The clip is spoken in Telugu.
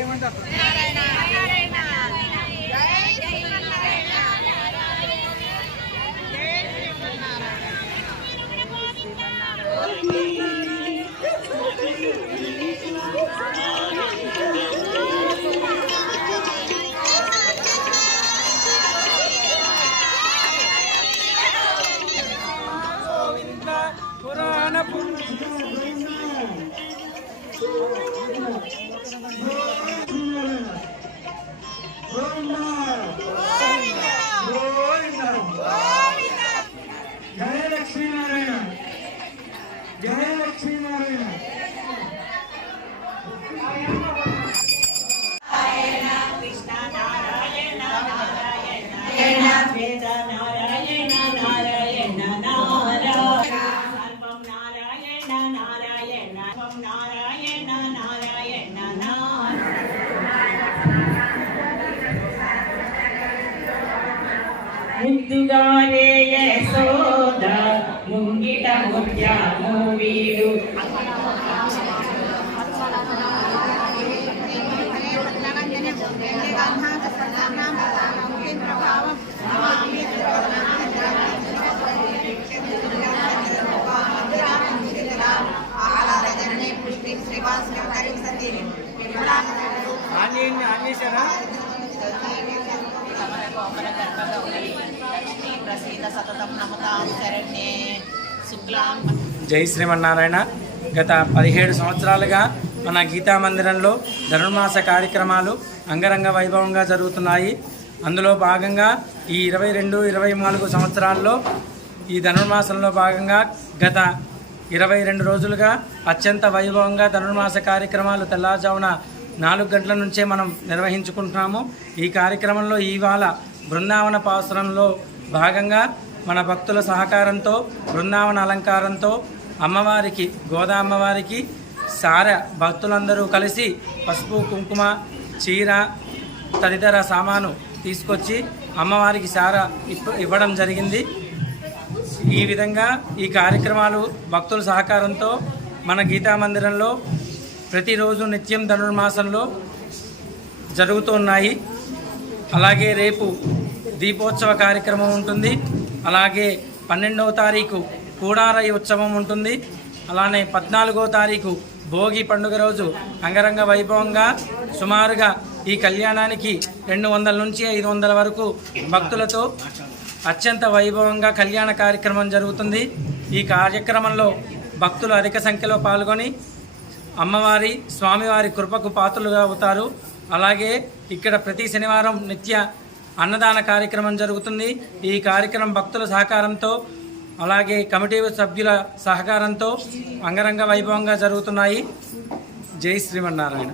ఏమంటారు జయ లక్ష్మీనారాయణ జయ లక్ష్మీనారాయణ ముద్దుగారే యశోద ముంగిట ముత్యాము వీడు ఆంజనేయుని ఆంజనేశారా జై శ్రీమన్నారాయణ. గత పదిహేడు సంవత్సరాలుగా మన గీతా మందిరంలో ధనుర్మాస కార్యక్రమాలు అంగరంగ వైభవంగా జరుగుతున్నాయి. అందులో భాగంగా ఈ ఇరవై రెండు ఇరవై నాలుగు సంవత్సరాల్లో ఈ ధనుర్మాసంలో భాగంగా గత ఇరవై రెండు రోజులుగా అత్యంత వైభవంగా ధనుర్మాస కార్యక్రమాలు తెల్లారుజామున నాలుగు గంటల నుంచే మనం నిర్వహించుకుంటున్నాము. ఈ కార్యక్రమంలో ఇవాళ బృందావన పాసరంలో భాగంగా మన భక్తుల సహకారంతో బృందావన అలంకారంతో అమ్మవారికి గోదా అమ్మవారికి సార భక్తులందరూ కలిసి పసుపు కుంకుమ చీర తదితర సామాను తీసుకొచ్చి అమ్మవారికి సార ఇవ్వడం జరిగింది. ఈ విధంగా ఈ కార్యక్రమాలు భక్తుల సహకారంతో మన గీతా మందిరంలో ప్రతిరోజు నిత్యం ధనుర్మాసంలో జరుగుతున్నాయి అలాగే రేపు దీపోత్సవ కార్యక్రమం ఉంటుంది. అలాగే పన్నెండవ తారీఖు కూడారై ఉత్సవం ఉంటుంది. అలానే పద్నాలుగో తారీఖు భోగి పండుగ రోజు అంగరంగ వైభవంగా సుమారుగా ఈ కళ్యాణానికి రెండు వందల నుంచి ఐదు వందల వరకు భక్తులతో అత్యంత వైభవంగా కళ్యాణ కార్యక్రమం జరుగుతుంది. ఈ కార్యక్రమంలో భక్తులు అధిక సంఖ్యలో పాల్గొని అమ్మవారి స్వామివారి కృపకు పాత్రలుగా అవుతారు. అలాగే ఇక్కడ ప్రతి శనివారం నిత్య అన్నదాన కార్యక్రమం జరుగుతుంది. ఈ కార్యక్రమం భక్తుల సహకారంతో అలాగే కమిటీ సభ్యుల సహకారంతో అంగరంగ వైభవంగా జరుగుతున్నాయి. జై శ్రీమన్నారాయణ.